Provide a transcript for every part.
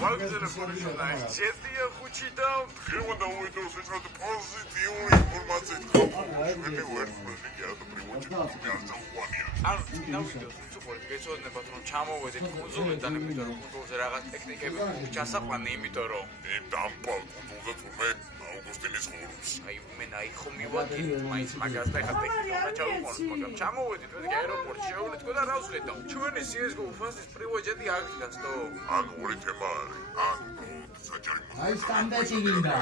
მაგაზე პოზიცია შეტია ხუჩი და ხევდა უიდოს ეცრად პოზიტიური ინფორმაციით ხალხი ვერტმენი და პრიმოჩი არ დავიდოს უყურეთ გეცოდნებათ რომ ჩამოვედით კუნძულიდან იმიტომ რომ კუნძულზე რაღაც ტექნიკები ჩასაყვანე იმიტომ რომ დამპალ კუნძულზე თურმე აუგუსტინის ხურს აი მე ხომ მივადი მაინც მაგას და ხა ტექნიკა ჩავუყუროთ მაგრამ ჩამოვედით მე აეროპორტში შევლეთქო და რა ვსვეთ და ჩვენი CS:GO ფასის პრივოჯეტი აქ გასტო ან ორი თემა არის ან საჯარი აი სტანდარტი გინდა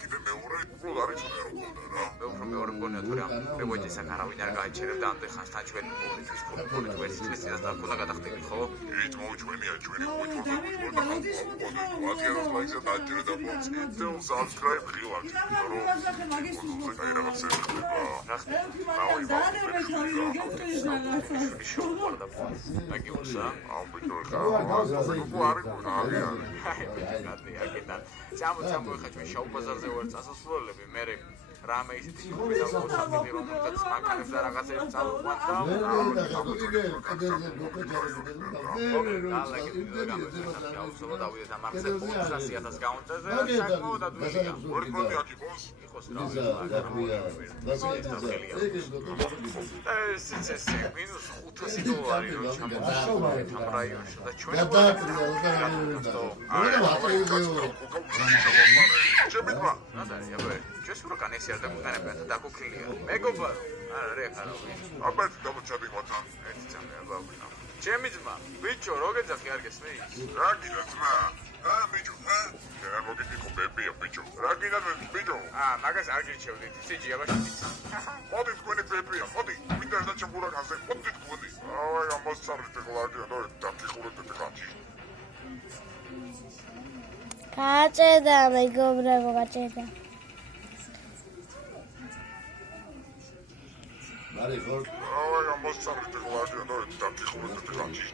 კიდე მეორე უფრო არის რა უფრო მეორე მგონია თუ რა პრივოჯეტს არავინ არ გაიჩერებდა ამდენ ხანს ჩვენ პოლიტიკის პოლიტიკურ ვერსიას და უნდა გადახდები ხო ით მოუჩვენია ჩვენი ლაიქს დაჭერდა და subscribe ხილავთ რომ აი რაღაცა ხდება რა ხდება შოუპარდა აგიოსა ამბიტორა ჩამო ხა ჩვენ შოუ ბაზარზე ვარ წასასვლელები მე რამე ისეთი კომენტარი მოსაგები რომელსაც მაგალითად და რაღაცებს წავუყვანთ Чесура канесиар და მოგანებიათ და გუქილია. მეგობა, არა რეხარავი. აბა დამოჩადი ხოთან. ერთი წამია ბაბუნა. ჩემი ძმა, ბიჭო, როგეძახი არ გესმის? რა გინდა ძმა? ბიჭო, რა მოგიწი ხობებია ბიჭო. რა გინდა ბიჭო? მაგას არ გირჩევდით. სიჯი აბაშიც. მოდი თქვენი ბებია, მოდი. მინდა და ჩემურაკაზე, მოდი თქვენი. აი ამასწავლეთ ხოლმე და დაკიხურეთ ხაჭი. გაჭედა მეგობრებო, გაჭედა. Mari for. Ay, amosarete xoladi და დაკიხურეთ ხაჭი.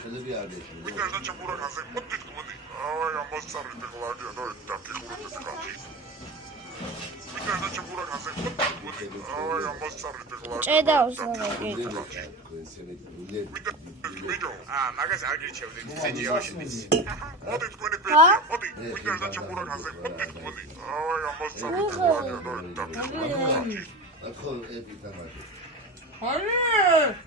ხელები არ გეშ. მინდა და ჩემურაკაზე, მოდი თქვენი. აი ამოსarete xoladi და დაკიხურეთ ხაჭი. მინდა და ჩემურაკაზე, მოდი თქვენი. აი ამოსarete xoladi. ჭედა უსმენელი. მაგას არ გირჩევდით, სიჯი აბაშიც. მოდი თქვენი ბებია, მოდი. მინდა და ჩემურაკაზე, მოდი თქვენი. აი ამოსarete xoladi და დაკიხურეთ ხაჭი. ახლა ები თამაში. Hayır.